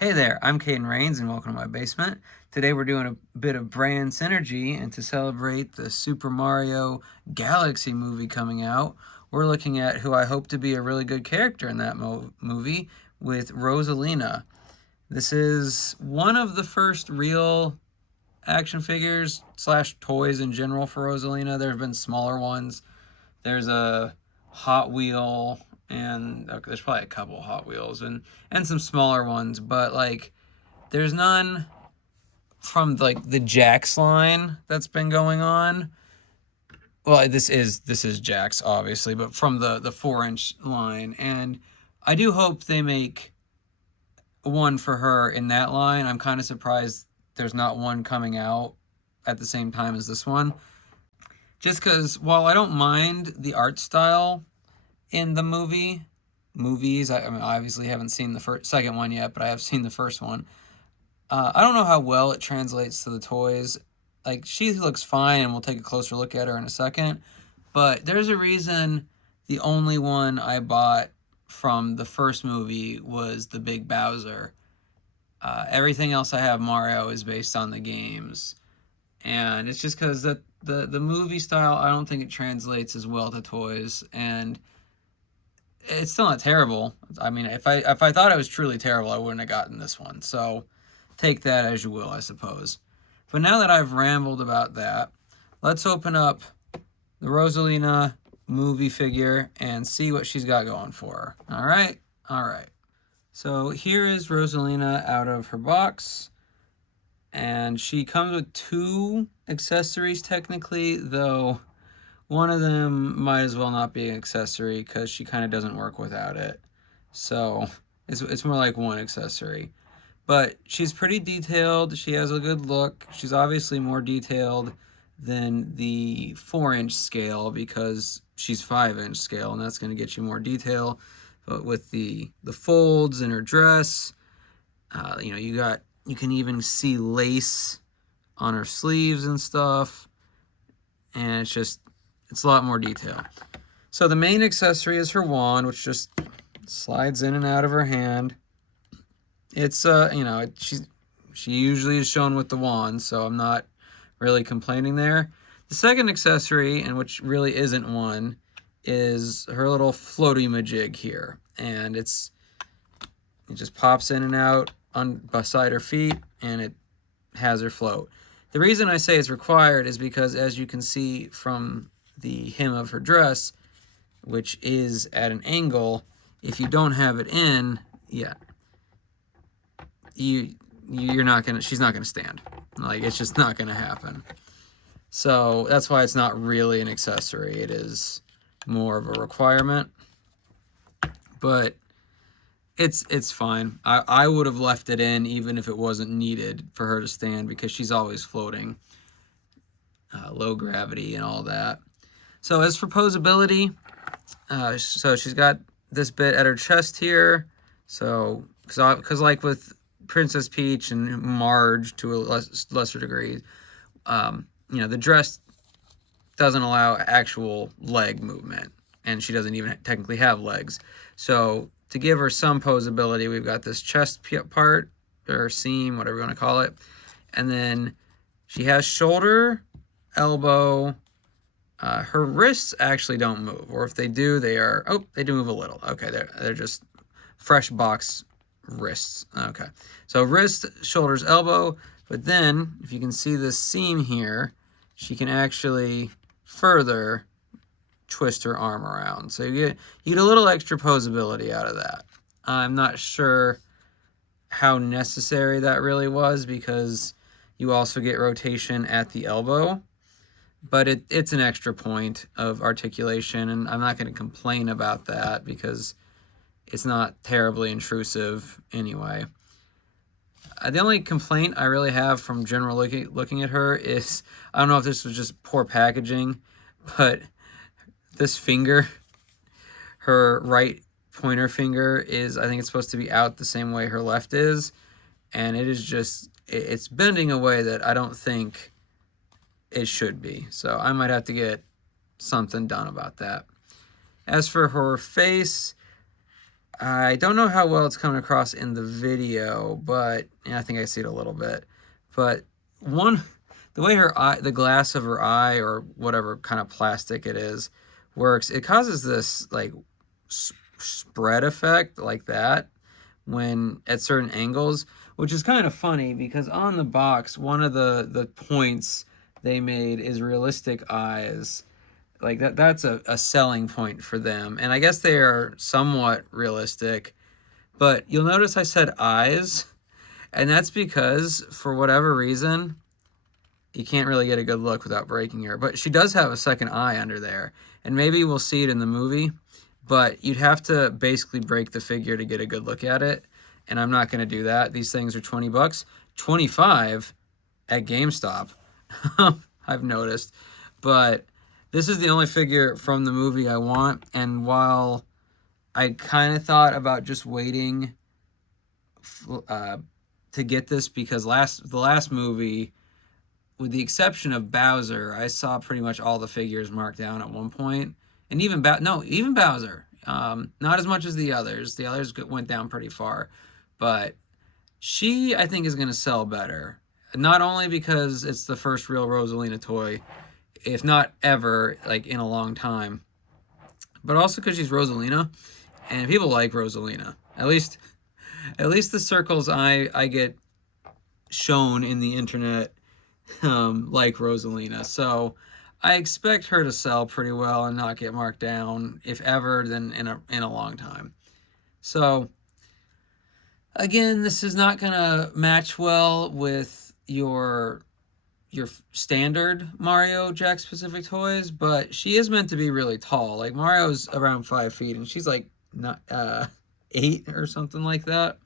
Hey there, I'm Caden Rains and welcome to my basement. Today we're doing a bit of brand synergy, and to celebrate the Super Mario Galaxy movie coming out, we're looking at who I hope to be a really good character in that movie with Rosalina. This is one of the first real action figures slash toys in general for Rosalina. There have been smaller ones. There's a Hot Wheel, and okay, there's probably a couple Hot Wheels and some smaller ones, but like there's none from like the Jax line that's been going on. Well, this is Jax obviously, but from the 4-inch line, and I do hope they make one for her in that line. I'm kind of surprised there's not one coming out at the same time as this one. Just because while I don't mind the art style in the movies, I mean, I obviously haven't seen the second one yet, but I have seen the first one. I don't know how well it translates to the toys. Like, she looks fine, and we'll take a closer look at her in a second. But there's a reason the only one I bought from the first movie was the Big Bowser. Everything else I have Mario is based on the games. And it's just because the movie style, I don't think it translates as well to toys. And it's still not terrible. I mean, if I thought it was truly terrible, I wouldn't have gotten this one. So take that as you will, I suppose. But now that I've rambled about that, let's open up the Rosalina movie figure and see what she's got going for her. All right? All right. So here is Rosalina out of her box. And she comes with 2 accessories technically, though one of them might as well not be an accessory because she kind of doesn't work without it. So it's more like 1 accessory. But she's pretty detailed. She has a good look. She's obviously more detailed than the 4-inch scale because she's 5-inch scale, and that's going to get you more detail. But with the folds in her dress, you can even see lace on her sleeves and stuff, and it's a lot more detail. So the main accessory is her wand, which just slides in and out of her hand. It's she usually is shown with the wand, so I'm not really complaining there. The second accessory, and which really isn't one, is her little floaty majig here, and it just pops in and out beside her feet, and it has her float. The reason I say it's required is because, as you can see from the hem of her dress, which is at an angle, if you don't have it in, she's not gonna stand. Like, it's just not gonna happen. So that's why it's not really an accessory. It is more of a requirement. But it's fine. I would have left it in even if it wasn't needed for her to stand because she's always floating. Low gravity and all that. So as for posability, so she's got this bit at her chest here. So, because like with Princess Peach and Marge to a lesser degree, the dress doesn't allow actual leg movement, and she doesn't even technically have legs. So to give her some posability, we've got this chest part, or seam, whatever you want to call it, and then she has shoulder, elbow. Her wrists actually don't move, or if they do, they do move a little. Okay, they're just fresh box wrists. Okay, so wrist, shoulders, elbow, but then if you can see this seam here, she can actually further twist her arm around. So you get a little extra posability out of that. I'm not sure how necessary that really was because you also get rotation at the elbow, but it's an extra point of articulation, and I'm not going to complain about that because it's not terribly intrusive anyway. The only complaint I really have from general looking at her is, I don't know if this was just poor packaging, but this finger, her right pointer finger, I think it's supposed to be out the same way her left is, and it's bending a way that I don't think it should be. So I might have to get something done about that. As for her face, I don't know how well it's coming across in the video, but yeah, I think I see it a little bit. But one, the way her eye, the glass of her eye, or whatever kind of plastic it is, works, it causes this like spread effect like that when at certain angles, which is kind of funny because on the box, one of the points they made is realistic eyes. Like that's a selling point for them. And I guess they are somewhat realistic, but you'll notice I said eyes, and that's because for whatever reason, you can't really get a good look without breaking her. But she does have a second eye under there, and maybe we'll see it in the movie, but you'd have to basically break the figure to get a good look at it, and I'm not going to do that. These things are 20 bucks, 25 at GameStop. I've noticed, but this is the only figure from the movie I want, and while I kind of thought about just waiting to get this because the last movie, with the exception of Bowser, I saw pretty much all the figures marked down at one point, and even even Bowser, not as much as the others. The others went down pretty far, but she I think is going to sell better, not only because it's the first real Rosalina toy, if not ever, like in a long time, but also because she's Rosalina, and people like Rosalina. At least the circles I get shown in the internet like Rosalina. So I expect her to sell pretty well and not get marked down, if ever, then in a long time. So again, this is not gonna match well with your standard Mario Jack specific toys, but she is meant to be really tall. Like Mario's around 5 feet, and she's like not 8 or something like that.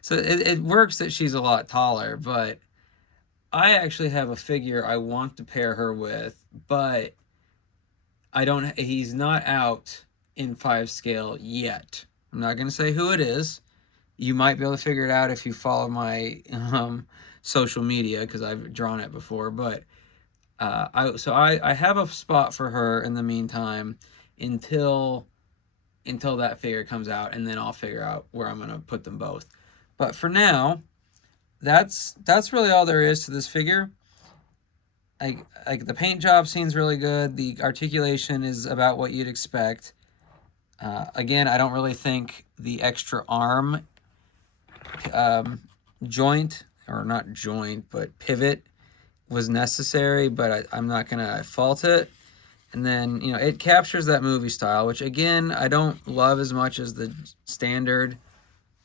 So it works that she's a lot taller, but I actually have a figure I want to pair her with, but I don't. He's not out in 5 scale yet. I'm not going to say who it is. You might be able to figure it out if you follow my social media, because I've drawn it before. But I have a spot for her in the meantime until that figure comes out, and then I'll figure out where I'm going to put them both. But for now, that's really all there is to this figure. Like the paint job seems really good. The articulation is about what you'd expect. Again, I don't really think the extra arm joint, or not joint, but pivot was necessary, but I'm not going to fault it. And then, it captures that movie style, which again, I don't love as much as the standard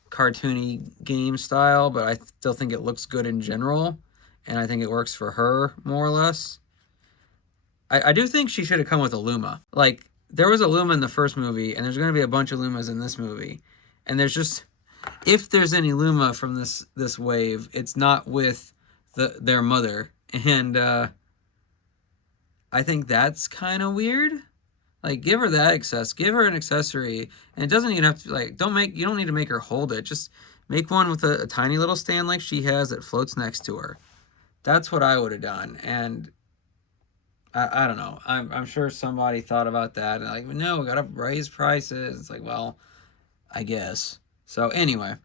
cartoony game style, but I still think it looks good in general, and I think it works for her more or less. I do think she should have come with a Luma. Like, there was a Luma in the first movie, and there's going to be a bunch of Lumas in this movie, and there's just, if there's any Luma from this wave, it's not with their mother, and I think that's kind of weird. Like, give her that give her an accessory, and it doesn't even have to, like, you don't need to make her hold it. Just make one with a tiny little stand like she has that floats next to her. That's what I would have done, and I don't know. I'm sure somebody thought about that, and like, no, we gotta raise prices. It's like, well, I guess. So anyway,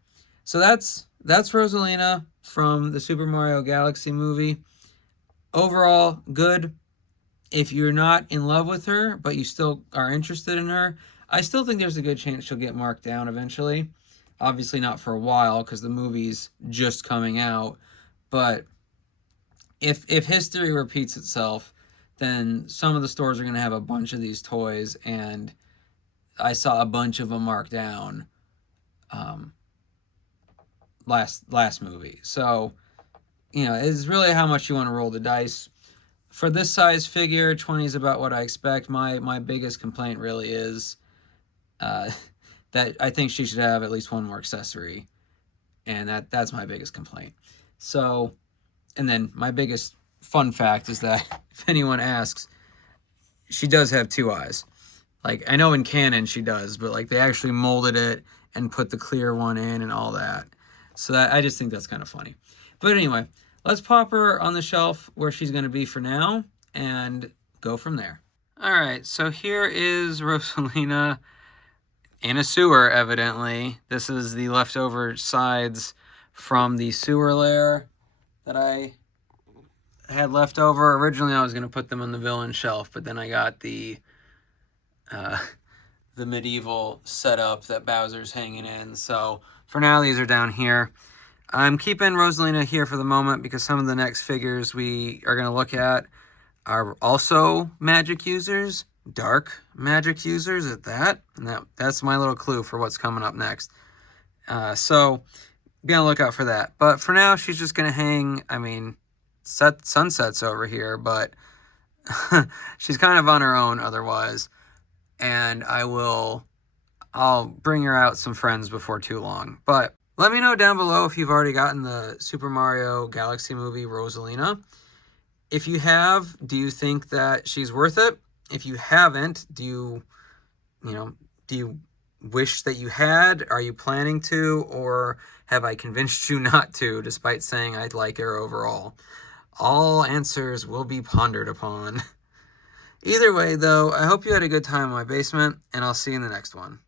so that's Rosalina from the Super Mario Galaxy movie. Overall, good. If you're not in love with her, but you still are interested in her, I still think there's a good chance she'll get marked down eventually. Obviously not for a while, because the movie's just coming out. But if history repeats itself, then some of the stores are going to have a bunch of these toys, and I saw a bunch of them marked down last movie. So, it's really how much you want to roll the dice. For this size figure, 20 is about what I expect. My biggest complaint really is that I think she should have at least one more accessory, and that's my biggest complaint. So, and then my biggest fun fact is that if anyone asks, she does have 2 eyes. Like, I know in canon she does, but like they actually molded it and put the clear one in and all that. So I just think that's kind of funny. But anyway, let's pop her on the shelf where she's going to be for now and go from there. All right, so here is Rosalina. in a sewer, evidently. This is the leftover sides from the sewer layer that I had left over. Originally, I was going to put them on the villain shelf, but then I got the medieval setup that Bowser's hanging in. So for now, these are down here. I'm keeping Rosalina here for the moment because some of the next figures we are going to look at are also magic users, dark magic users at that. And that's my little clue for what's coming up next. So be on the lookout for that. But for now, she's just going to hang, I mean, Sunset's over here, but she's kind of on her own otherwise. And I'll bring her out some friends before too long. But let me know down below if you've already gotten the Super Mario Galaxy movie Rosalina. If you have, do you think that she's worth it? If you haven't, do you wish that you had? Are you planning to? Or have I convinced you not to, despite saying I'd like her overall? All answers will be pondered upon. Either way, though, I hope you had a good time in my basement, and I'll see you in the next one.